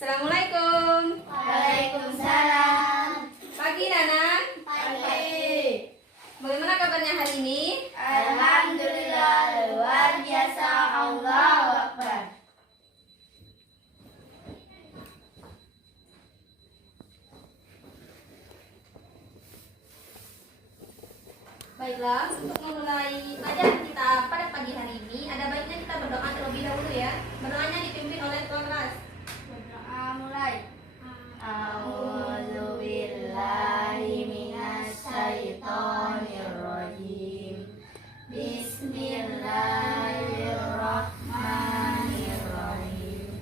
Assalamualaikum. Waalaikumsalam. Pagi Nana. Pagi. Bagaimana kabarnya hari ini? Alhamdulillah, luar biasa. Allahu Akbar. Baiklah, untuk memulai pelajaran kita pada pagi hari ini, ada baiknya kita berdoa terlebih dahulu ya. Berdoanya dipimpin oleh tuan kelas. Berdoa mulai. A'udzu billahi minasy syaithanir rajim. Bismillahirrahmanirrahim.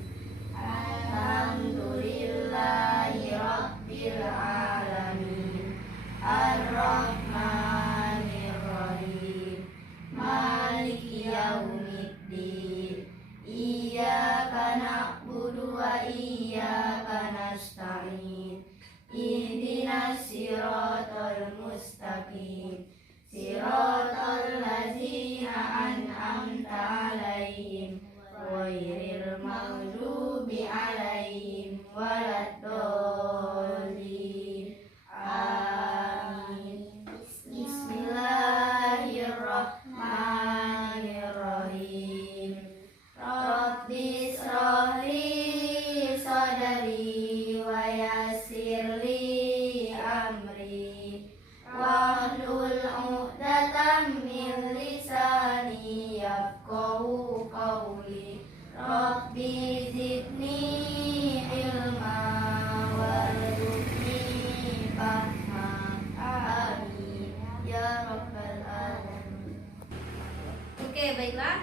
Alhamdulillahi rabbil alamin. Ar-Rahmanir Rahim. Maliki yaumiddin. Iyyaka na'budu wa iyyaka nasta'in. Ihdinas siratal mustaqim. Siratal ladzina an'amta 'alaihim ghairil maghdubi 'alaihim waladdallin. Amin. Bismillahirrahmanirrahim. Rabbi shrah li sadri wa yassir li amri wahlul 'uqdatam min lisani yafqahu qawli. Rabbi zidni ilma warzuqni fahma. Amin ya rabbal alamin. Oke, baiklah.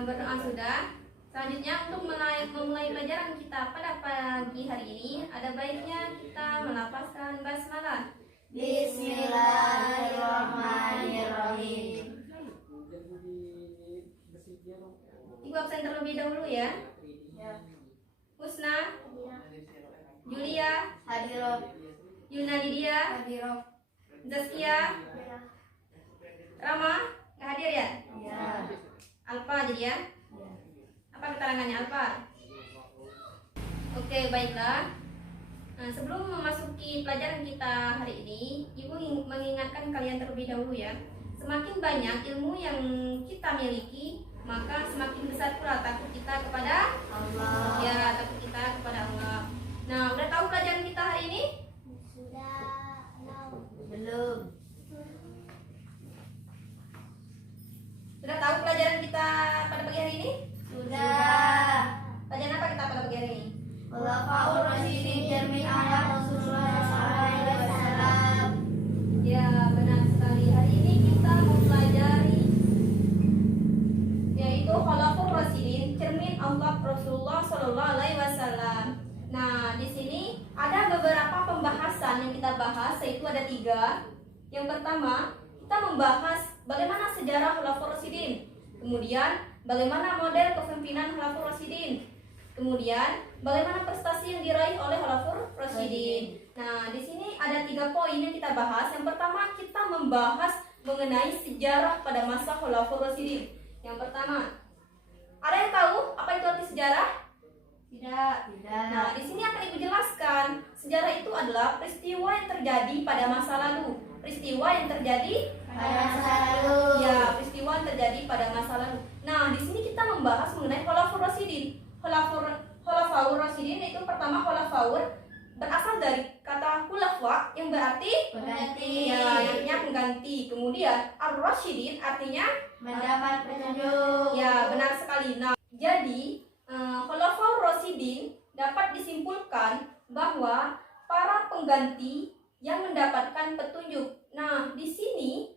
Berdoa sudah. Selanjutnya untuk memulai pelajaran kita pada pagi hari ini, ada baiknya kita melafazkan basmalah. Bismillahirrahmanirrahim. Ibu absen terlebih dahulu ya. Husna, Julia, Hadiroh. Yuna Lydia, Hadiroh. Zaskia, Rama, nggak hadir ya? Ya. Alfa jadi ya. Apa keterangannya Alfa? Oke, baiklah. Nah, sebelum memasuki pelajaran kita hari ini, Ibu mengingatkan kalian terlebih dahulu ya. Semakin banyak ilmu yang kita miliki, maka semakin besar pula takut kita kepada Allah. ya, takut kita kepada Allah. Nah, udah tahu pelajaran kita hari ini? Belum. Sudah tahu pelajaran kita pada pagi hari ini? Sudah. Pelajaran apa kita pada pagi hari ini? Khulafaur Rasyidin Jarmin ala Rasulullah SAW. Ya, benar sekali. Hari ini kita mempelajari yaitu Khulafaur Rasyidin, cermin Allah Rasulullah Sallallahu Alaihi Wasallam. Nah, di sini ada beberapa pembahasan yang kita bahas, yaitu ada 3. Yang pertama, kita membahas bagaimana sejarah Khulafaur Rasyidin. Kemudian, bagaimana model kepemimpinan Khulafaur Rasyidin. Kemudian, bagaimana prestasi yang diraih oleh Khulafaur Rasyidin. Nah, di sini ada 3 poin yang kita bahas. Yang pertama, kita membahas mengenai sejarah pada masa Khulafaur Rasyidin. Yang pertama, ada yang tahu apa itu arti sejarah? Tidak. Nah, di sini akan Ibu jelaskan. Sejarah itu adalah peristiwa yang terjadi pada masa lalu. Peristiwa yang terjadi Pada masa lalu. ya, peristiwa yang terjadi pada masa lalu. Nah, di sini kita membahas mengenai Khulafaur Rasyidin. Khulafaur Rasyidin itu pertama khulafaur berasal dari kata khulafa yang berarti Pengganti. ya, artinya pengganti. Kemudian ar-rasyidin artinya Mendapat petunjuk. ya, benar sekali. Nah, jadi Khulafaur Rasyidin dapat disimpulkan bahwa para pengganti yang mendapatkan petunjuk. Nah, di sini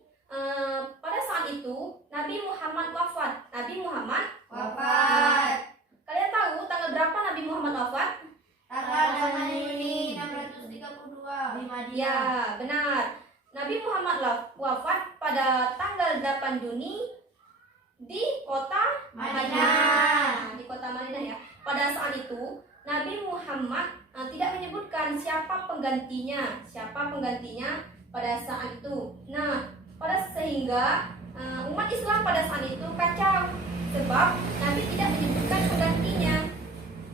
pada saat itu Nabi Muhammad wafat. Nabi Muhammad Wafat. Kalian tahu tanggal berapa Nabi Muhammad wafat? Tanggal 8 Juni 632 di Madinah. Ya, benar. Nabi Muhammad wafat pada tanggal 8 Juni di kota Madinah. Nah, di kota Madinah ya. Pada saat itu Nabi Muhammad tidak menyebutkan siapa penggantinya pada saat itu. Nah, sehingga umat Islam pada saat itu kacau sebab Nabi tidak menyebutkan penggantinya.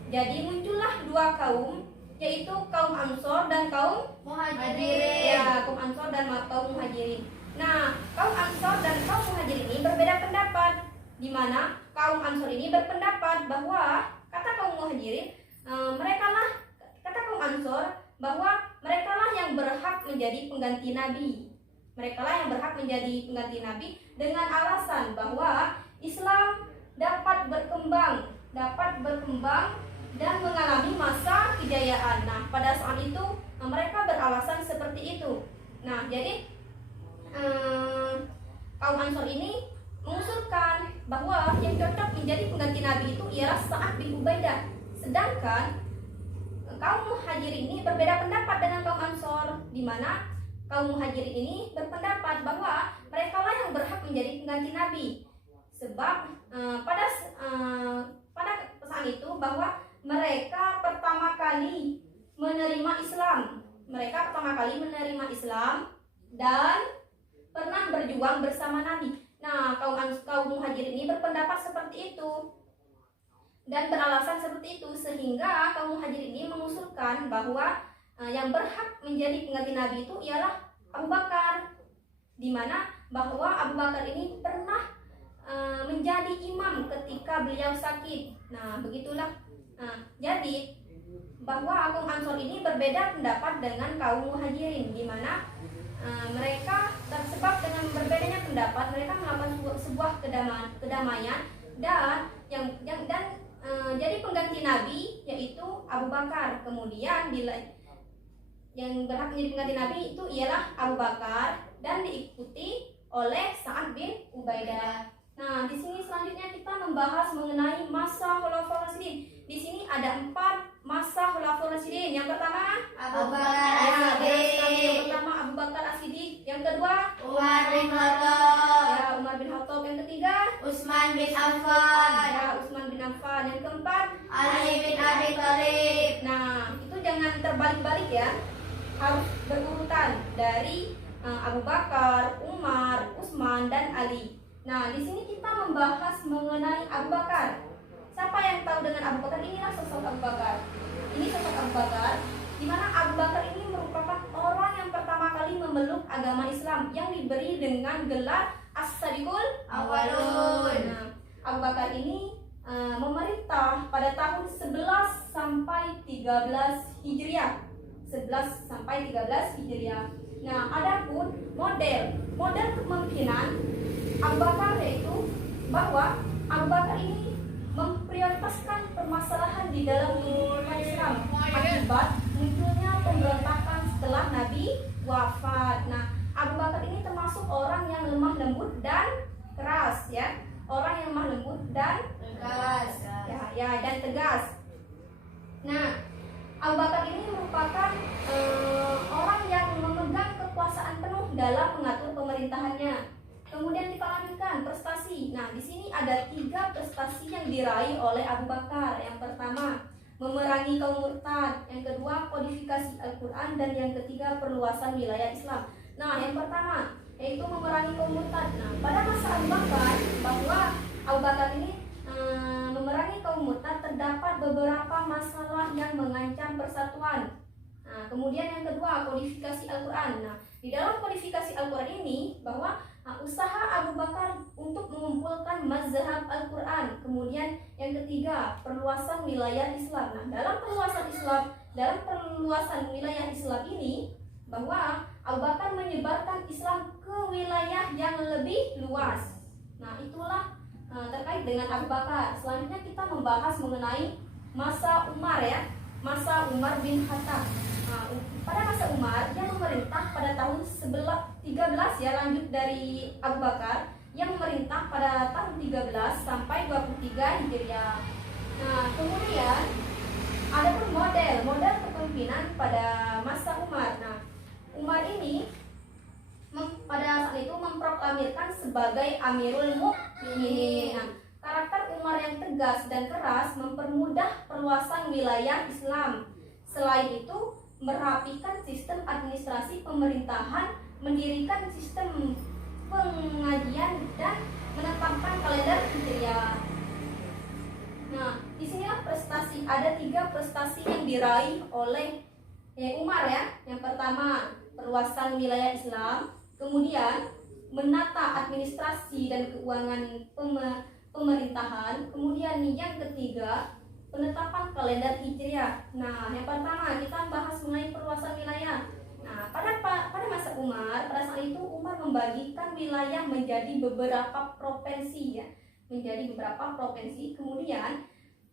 Jadi muncullah dua kaum, yaitu kaum Ansor dan kaum Muhajirin. ya, kaum Ansor dan kaum Muhajirin. Nah, kaum Ansor dan kaum Muhajirin ini berbeda pendapat, di mana kaum Ansor ini berpendapat bahwa kata kaum Muhajirin, kata kaum Ansor bahwa mereka lah yang berhak menjadi pengganti Nabi. Mereka lah yang berhak menjadi pengganti Nabi dengan alasan bahwa Islam dapat berkembang dan mengalami masa kejayaan. Nah, pada saat itu mereka beralasan seperti itu. Nah, jadi kaum Ansor ini mengusulkan bahwa yang cocok menjadi pengganti Nabi itu ialah Sa'ad bin Ubaidah. Sedangkan kaum Muhajirin ini berbeda pendapat dengan kaum Ansor, di mana kaum Muhajirin ini berpendapat bahwa mereka lah yang berhak menjadi pengganti Nabi. Sebab pada saat itu bahwa mereka pertama kali menerima Islam. Dan pernah berjuang bersama Nabi. Nah, kaum Muhajirin ini berpendapat seperti itu dan beralasan seperti itu, sehingga kaum Muhajirin ini mengusulkan bahwa yang berhak menjadi pengganti Nabi itu ialah Abu Bakar, di mana bahwa Abu Bakar ini pernah menjadi imam ketika beliau sakit. Nah, begitulah. Jadi bahwa kaum Ansor ini berbeda pendapat dengan kaum Muhajirin, di mana mereka tersebab dengan berbedanya pendapat, mereka melakukan sebuah kedamaian dan jadi pengganti Nabi yaitu Abu Bakar. Kemudian yang berhak menjadi pengganti Nabi itu ialah Abu Bakar dan diikuti oleh Sa'ad bin Ubaidah. Nah, di sini selanjutnya kita membahas mengenai masa Khulafaur Rasyidin. Di sini ada 4 masa Khulafaur Rasyidin. Yang pertama Abu Bakar As-Siddiq. Yang pertama Abu Bakar As-Siddiq. Yang kedua Umar bin Khattab. ya, Umar bin Khattab. Yang ketiga Utsman bin Affan. ya, Utsman bin Affan. Yang keempat Ali bin Abi Thalib. nah, itu jangan terbalik-balik ya, harus berurutan dari Abu Bakar, Umar, Utsman, dan Ali. Nah, di sini kita membahas mengenai Abu Bakar. Siapa yang tahu dengan Abu Bakar? Inilah sosok Abu Bakar. Ini sosok Abu Bakar, di mana Abu Bakar ini merupakan orang yang pertama kali memeluk agama Islam yang diberi dengan gelar As-Sadiqul Awwalun. Nah, Abu Bakar ini memerintah pada tahun 11 sampai 13 Hijriah. 11 sampai 13 Hijriah. Nah, adapun model kepemimpinan Abu Bakar yaitu bahwa Abu Bakar ini memprioritaskan permasalahan di dalam umat Islam akibat munculnya pemberontakan setelah Nabi wafat. Nah, Abu Bakar ini termasuk orang yang lemah lembut dan keras ya, orang yang lemah lembut dan Tegas. dan tegas. Nah, Abu Bakar ini merupakan orang yang memegang kekuasaan penuh dalam mengatur pemerintahannya. Kemudian kita lanjutkan prestasi. Nah, di sini ada 3 prestasi yang diraih oleh Abu Bakar. Yang pertama, memerangi kaum murtad. Yang kedua, kodifikasi Al-Quran. Dan yang ketiga, perluasan wilayah Islam. Nah, yang pertama yaitu memerangi kaum murtad. Nah, pada masa Abu Bakar, bahwa Abu Bakar ini memerangi kaum murtad, terdapat beberapa masalah yang mengancam persatuan. Nah, kemudian yang kedua, kodifikasi Al-Quran. Nah, di dalam kodifikasi Al-Quran ini bahwa usaha Abu Bakar untuk mengumpulkan mazhab Al-Quran. Kemudian yang ketiga, perluasan wilayah Islam. Nah, dalam perluasan wilayah Islam ini bahwa Abu Bakar menyebarkan Islam ke wilayah yang lebih luas. Nah, itulah terkait dengan Abu Bakar. Selanjutnya kita membahas mengenai masa Umar ya, masa Umar bin Khattab. Nah, pada masa Umar, dia memerintah pada tahun 13 ya, lanjut dari Abu Bakar yang memerintah pada tahun 13 sampai 23 Hijriah. Nah, kemudian ada pun model kepemimpinan pada masa Umar. Nah, Umar ini pada saat itu memproklamirkan sebagai Amirul Mukminin. Nah, karakter Umar yang tegas dan keras mempermudah perluasan wilayah Islam. Selain itu, merapikan sistem administrasi pemerintahan, mendirikan sistem pengajian, dan menetapkan kalender Hijriah. Nah, disinilah prestasi, ada 3 prestasi yang diraih oleh Umar ya. Yang pertama, perluasan wilayah Islam, kemudian menata administrasi dan keuangan pemerintahan, kemudian yang ketiga, penetapan kalender Hijriah. Nah, yang pertama kita bahas mengenai perluasan wilayah. Nah, pada masa Umar, pada saat itu Umar membagikan wilayah menjadi beberapa provinsi ya, menjadi beberapa provinsi. Kemudian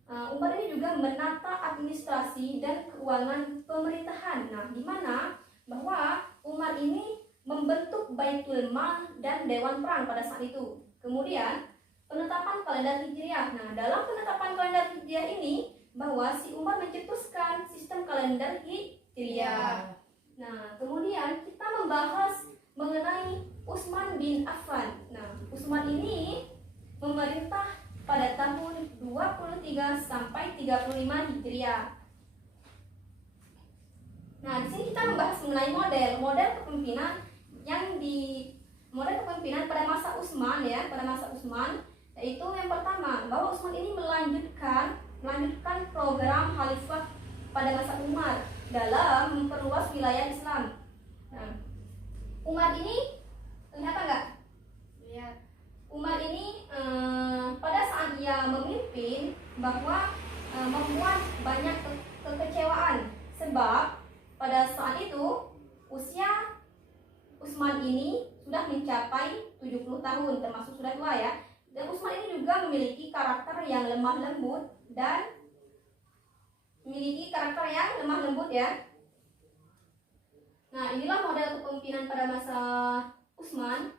Umar ini juga menata administrasi dan keuangan pemerintahan. Nah, di mana bahwa Umar ini membentuk Baitul Mal dan Dewan Perang pada saat itu. Kemudian penetapan kalender Hijriah. Nah, dalam penetapan kalender Hijriah ini bahwa si Umar mencetuskan sistem kalender Hijriah. Nah, kemudian kita membahas mengenai Utsman bin Affan. Nah, Utsman ini memerintah pada tahun 23 sampai 35 Hijriah. Nah, di sini kita membahas mengenai model kepemimpinan model kepemimpinan pada masa Utsman ya, pada masa Utsman, yaitu yang pertama bahwa Utsman ini melanjutkan program khalifah pada masa Umar dalam memperluas wilayah Islam. Nah, Umar ini kelihatan nggak? Lihat. Umar ini pada saat dia memimpin bahwa membuat banyak kekecewaan, sebab pada saat itu usia Utsman ini sudah mencapai 70 tahun, termasuk sudah tua ya. Dan Utsman ini juga memiliki karakter yang lemah lembut ya. Nah, inilah model kepemimpinan pada masa Utsman.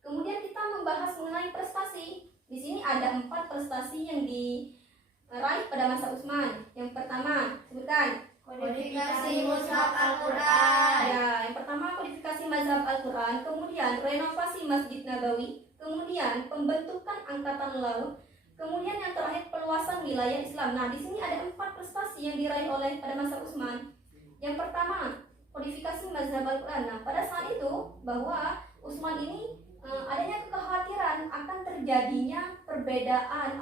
Kemudian kita membahas mengenai prestasi. Di sini ada 4 prestasi yang diraih pada masa Utsman. Yang pertama, sebutkan. Kodifikasi Mushaf Al-Quran. Ya, yang pertama kodifikasi mazhab Al-Quran, kemudian renovasi Masjid Nabawi, kemudian pembentukan angkatan laut, kemudian yang terakhir perluasan wilayah Islam. Nah, di sini ada 4 prestasi yang diraih oleh pada masa Utsman. Yang pertama, kodifikasi mazhab Al-Quran. Nah, pada saat itu bahwa Utsman ini adanya kekhawatiran akan terjadinya perbedaan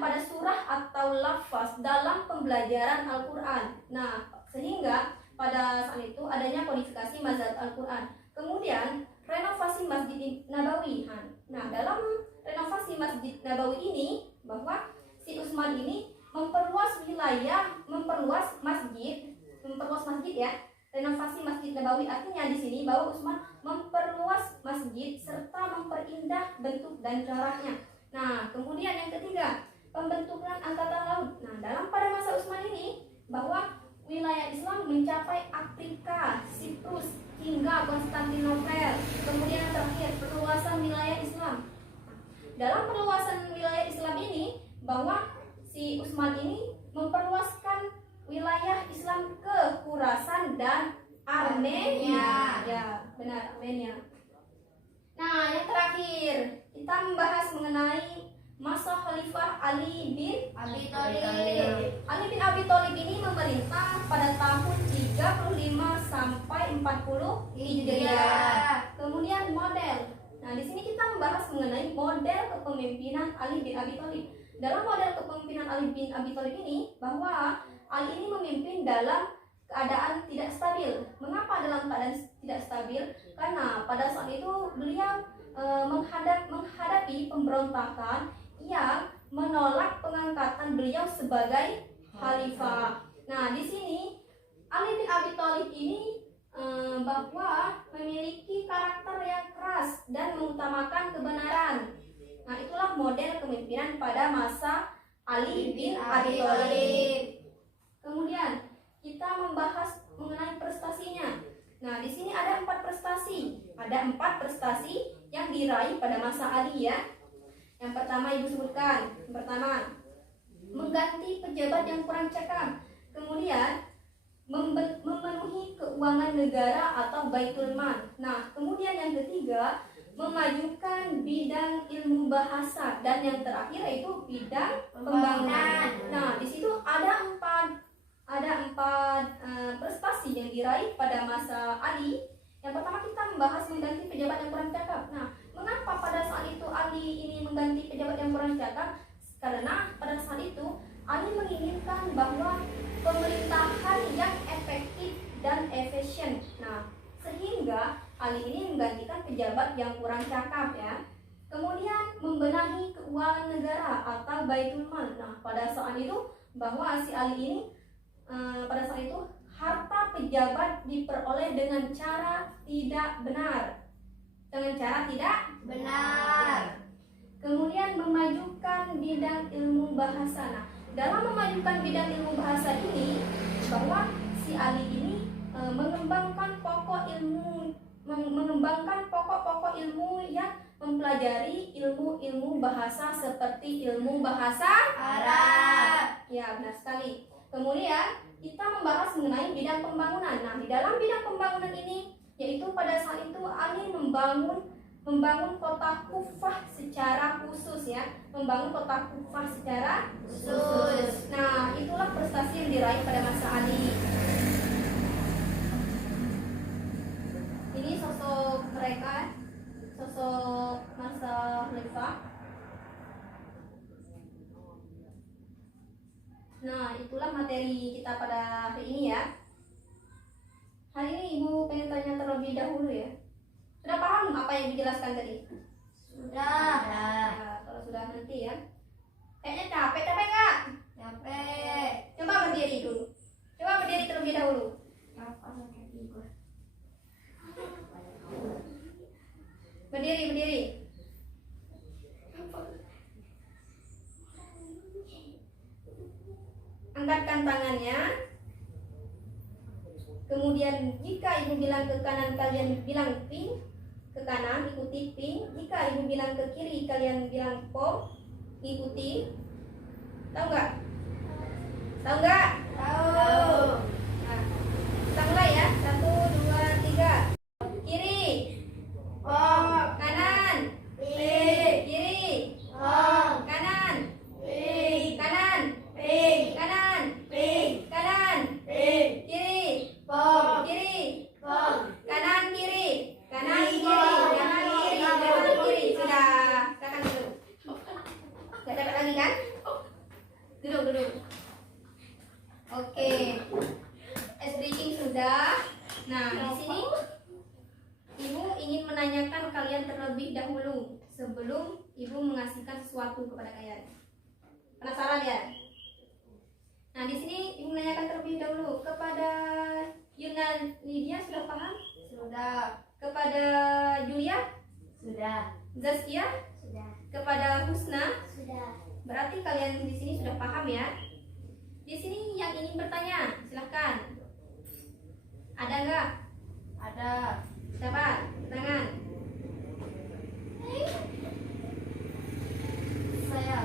pada surah atau lafaz dalam pembelajaran Al-Quran. Nah, sehingga pada saat itu adanya kodifikasi mazhab Al-Quran. Kemudian renovasi Masjid Nabawi. Nah, dalam renovasi Masjid Nabawi ini bahwa si Utsman ini memperluas masjid ya. Renovasi Masjid Nabawi artinya di sini bahwa Utsman memperluas masjid serta memperindah bentuk dan coraknya. Nah, kemudian yang ketiga, pembentukan angkatan laut. Nah, dalam pada masa Utsman ini bahwa wilayah Islam mencapai Afrika, Siprus hingga Konstantinopel. Kemudian yang terakhir, perluasan wilayah Islam. Dalam perluasan wilayah Islam ini bahwa si Utsman ini memperluaskan wilayah Islam ke Khurasan dan Armenia. Ya, benar, Armenia. Nah, yang terakhir kita membahas mengenai masa Khalifah Ali bin Abi Thalib. Ali bin Abi Thalib ini memerintah pada tahun 35 sampai 40 Hijriah. Kemudian model. Nah, di sini kita membahas mengenai model kepemimpinan Ali bin Abi Thalib. Dalam model kepemimpinan Ali bin Abi Thalib ini bahwa Ali ini memimpin dalam keadaan tidak stabil. Mengapa dalam keadaan tidak stabil? Karena pada saat itu beliau menghadapi pemberontakan yang menolak pengangkatan beliau sebagai khalifah. Nah, di sini Ali bin Abi Thalib ini bahwa memiliki karakter yang keras dan mengutamakan kebenaran. Nah, itulah model kepemimpinan pada masa Ali bin Abi Thalib. Kemudian kita membahas mengenai prestasinya. Nah, di sini ada 4 prestasi. Ada 4 prestasi yang diraih pada masa Ali ya. Yang pertama Ibu sebutkan. Yang pertama, mengganti pejabat yang kurang cakap. Kemudian memenuhi keuangan negara atau Baitul Mal. Nah, kemudian yang ketiga, memajukan bidang ilmu bahasa, dan yang terakhir yaitu bidang pembangunan. Nah, di situ ada empat prestasi yang diraih pada masa Ali. Yang pertama kita membahas mengganti pejabat yang kurang cakap. Nah, mengapa pada saat itu Ali ini mengganti pejabat yang kurang cakap? Ali ini menggantikan pejabat yang kurang cakap ya. Kemudian membenahi keuangan negara atau Baitul Mal. Nah, pada saat itu bahwa si Ali ini pada saat itu harta pejabat diperoleh dengan cara tidak benar. Dengan cara tidak benar. Kemudian memajukan bidang ilmu bahasa. Nah, dalam memajukan bidang ilmu bahasa ini bahwa si Ali ini mengembangkan pokok-pokok ilmu yang mempelajari ilmu-ilmu bahasa seperti ilmu bahasa Arab. Ya, benar sekali. Kemudian kita membahas mengenai bidang pembangunan. Nah, di dalam bidang pembangunan ini yaitu pada saat itu Ali membangun kota Kufah secara khusus ya, membangun kota Kufah secara Khusus. Nah, itulah prestasi yang diraih pada masa Ali. Ini sosok mereka, sosok masa khalifah. Nah, itulah materi kita pada hari ini ya. Hari ini Ibu pengen tanya terlebih dahulu ya. Sudah paham apa yang dijelaskan tadi? Sudah. Nah, kalau sudah nanti ya. Kayaknya capek nggak? Capek. Coba berdiri dulu. Coba berdiri terlebih dahulu. Berdiri. Angkatkan tangannya. Kemudian jika Ibu bilang ke kanan, kalian bilang ping. Ke kanan ikuti ping. Jika Ibu bilang ke kiri, kalian bilang pom. Ikuti. Tahu nggak? Tahu nggak? Tahu. Nah, kita mulai ya. 1, 2, 3. Kiri. Pom. Kanan. Ping. Kiri. Pom. Kanan. Ping. Kanan. Ping. Kanan. Ping. Kanan. Ping. Kiri. Pom. Kiri. Pom. Kanan kiri. Kanan Kiri. kiri. Kanan kiri. Kanan kiri. Sudah. Silakan duduk. Gak dapat lagi kan? Duduk. Oke. Ice breaking sudah. Nah, di sini Ibu ingin menanyakan kalian terlebih dahulu sebelum Ibu mengasihkan sesuatu kepada kalian. Penasaran ya? Nah, di sini Ibu menanyakan terlebih dahulu kepada Yuna Lydia, sudah paham? Sudah. Kepada Julia, Sudah. Zaskia, Sudah. kepada Husna, Sudah. berarti kalian di sini sudah paham ya? Di sini yang ingin bertanya, silahkan. Ada nggak? Ada. Siapa? Tangan. Saya.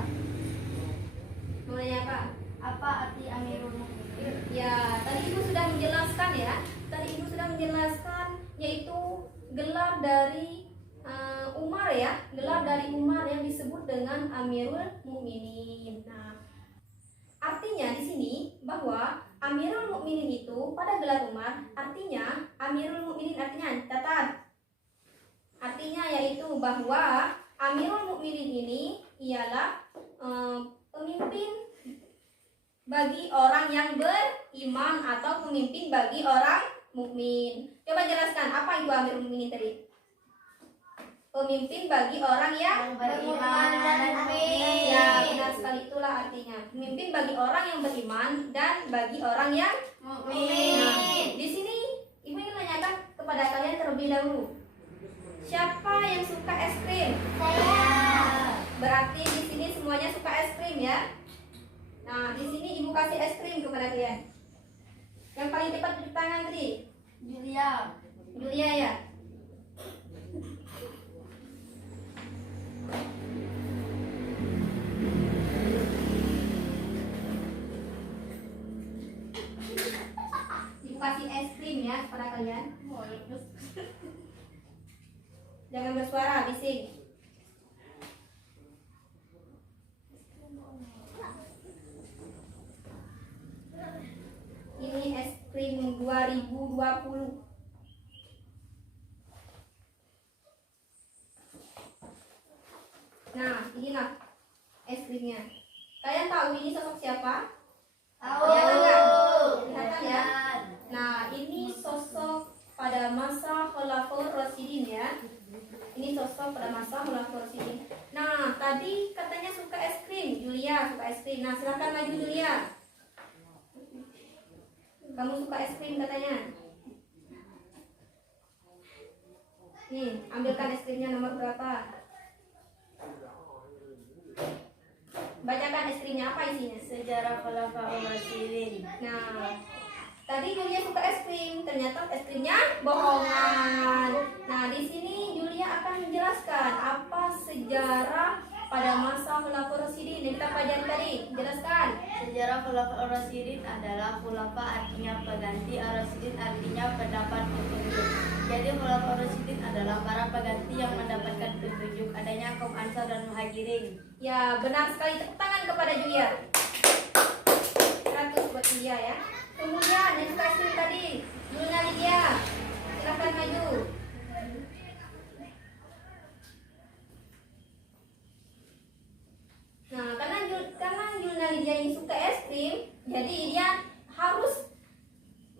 Mau nanya apa? Apa arti Amirul Mukminin? Ya, tadi Ibu sudah menjelaskan ya. Tadi Ibu sudah menjelaskan yaitu gelar dari Umar ya, gelar dari Umar yang disebut dengan Amirul Mukminin. Nah, artinya di sini bahwa Amirul Mukminin itu pada gelar Umar artinya Amirul Mukminin artinya catat. Artinya yaitu bahwa Amirul Mukminin ini ialah pemimpin bagi orang yang beriman atau pemimpin bagi orang mukmin. Coba jelaskan apa itu Amirul Mukminin tadi? Pemimpin bagi orang yang beriman dan mukmin. Ya, benar sekali, itulah artinya. Pemimpin bagi orang yang beriman dan bagi orang yang Mukmin. Nah, di sini Ibu ingin menanyakan kepada kalian terlebih dahulu. Siapa yang suka es krim? Saya. Berarti di sini semuanya suka es krim ya. Nah, di sini Ibu kasih es krim kepada kalian. Yang paling cepat cuci tangan tadi. Julia. Julia ya. Ibu kasih es krim ya kepada kalian. Jangan bersuara, bising. Ini es krim 2020. Nah, inilah es krimnya. Kalian tahu ini sosok siapa? Tahu. Kelihatan nggak? Kelihatan ya? Kelihatan. Nah, ini sosok pada masa masa Khulafaur Rasyidin ya. Ini sosok pada masa Khulafaur Rasyidin. Nah, tadi katanya suka es krim, Julia suka es krim. Nah, silakan maju Julia. Kamu suka es krim katanya. Nih, ambilkan es krimnya nomor berapa? Bacakan es krimnya, apa isinya? Sejarah Khulafaur Rasyidin. Nah, tadi Julia suka es krim, ternyata es krimnya bohongan. Nah, di sini Julia akan menjelaskan apa sejarah pada masa Khulafaur Rasyidin yang kita pelajari tadi. Jelaskan. Sejarah Khulafaur Rasyidin adalah khulafa artinya pengganti, ar-rasyidin artinya pendapat petunjuk. Jadi Khulafaur Rasyidin adalah para pengganti yang mendapatkan petunjuk, adanya kaum Ansar dan Muhajirin. Ya, benar sekali. Tepuk tangan kepada Julia. 100 buat Julia ya. Kemudian yang suka es krim tadi, Yuna Lydia. Silakan maju. Nah, karena Yuna Lydia ini suka es krim, jadi dia harus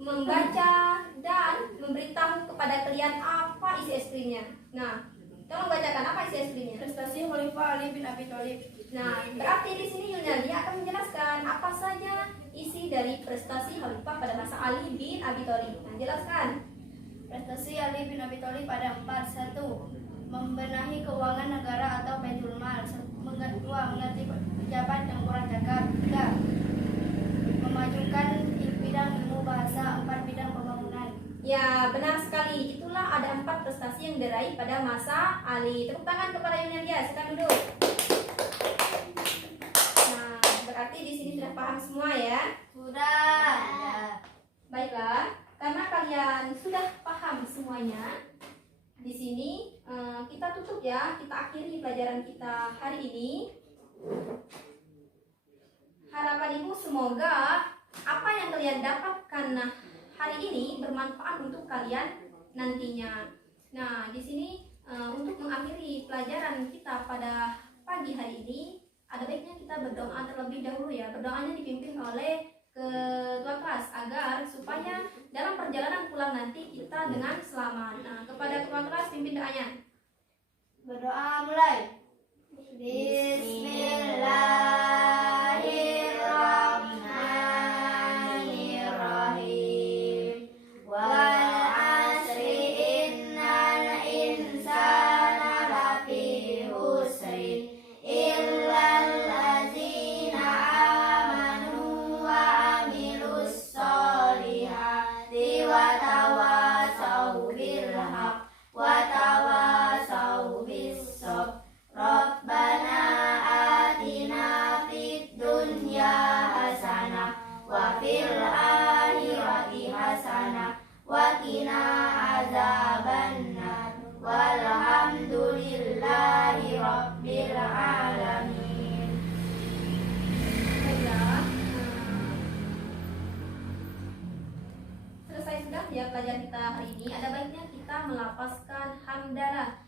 membaca dan memberitahu kepada kalian apa isi es krimnya. Nah, tolong bacakan apa isi es krimnya. Prestasi Khalifah Ali bin Abi Thalib. Nah, berarti di sini Yunalia akan menjelaskan apa saja isi dari prestasi Khalifah pada masa Ali bin Abi Thalib. Nah, jelaskan. Prestasi Ali bin Abi Thalib ada 4. 1. Membenahi keuangan negara atau Baitul Mal. 2. Mengganti pejabat yang kurang cakap. 3. Memajukan bidang ilmu bahasa. 4. Bidang pembangunan. Ya, benar sekali. Itulah ada 4 prestasi yang diraih pada masa Ali. Tepuk tangan kepada Yunalia. Silakan duduk. Nah, berarti di sini sudah paham semua ya. Sudah. Baiklah, karena kalian sudah paham semuanya, di sini kita tutup ya, kita akhiri pelajaran kita hari ini. Harapan Ibu semoga apa yang kalian dapatkan hari ini bermanfaat untuk kalian nantinya. Nah, di sini untuk mengakhiri pelajaran kita pada pagi hari ini, ada baiknya kita berdoa terlebih dahulu ya. Berdoanya dipimpin oleh ketua kelas agar supaya dalam perjalanan pulang nanti kita dengan selamat. Nah, kepada ketua kelas pimpin doanya. Berdoa mulai. Bismillahirrahmanirrahim. Wal asri innal insana lafi khusrin illal ladzina amanu wa amilus solihati wa tawasau bil haq wa tawasau bis sabr. Rabbana atina fid dunya hasanah wa fil akhirati hasanah wa qina azabannar. Walhamdulillahi rabbil alamin. Baiklah, selesai sudah ya pelajaran kita hari ini. Ada baiknya kita melafazkan hamdalah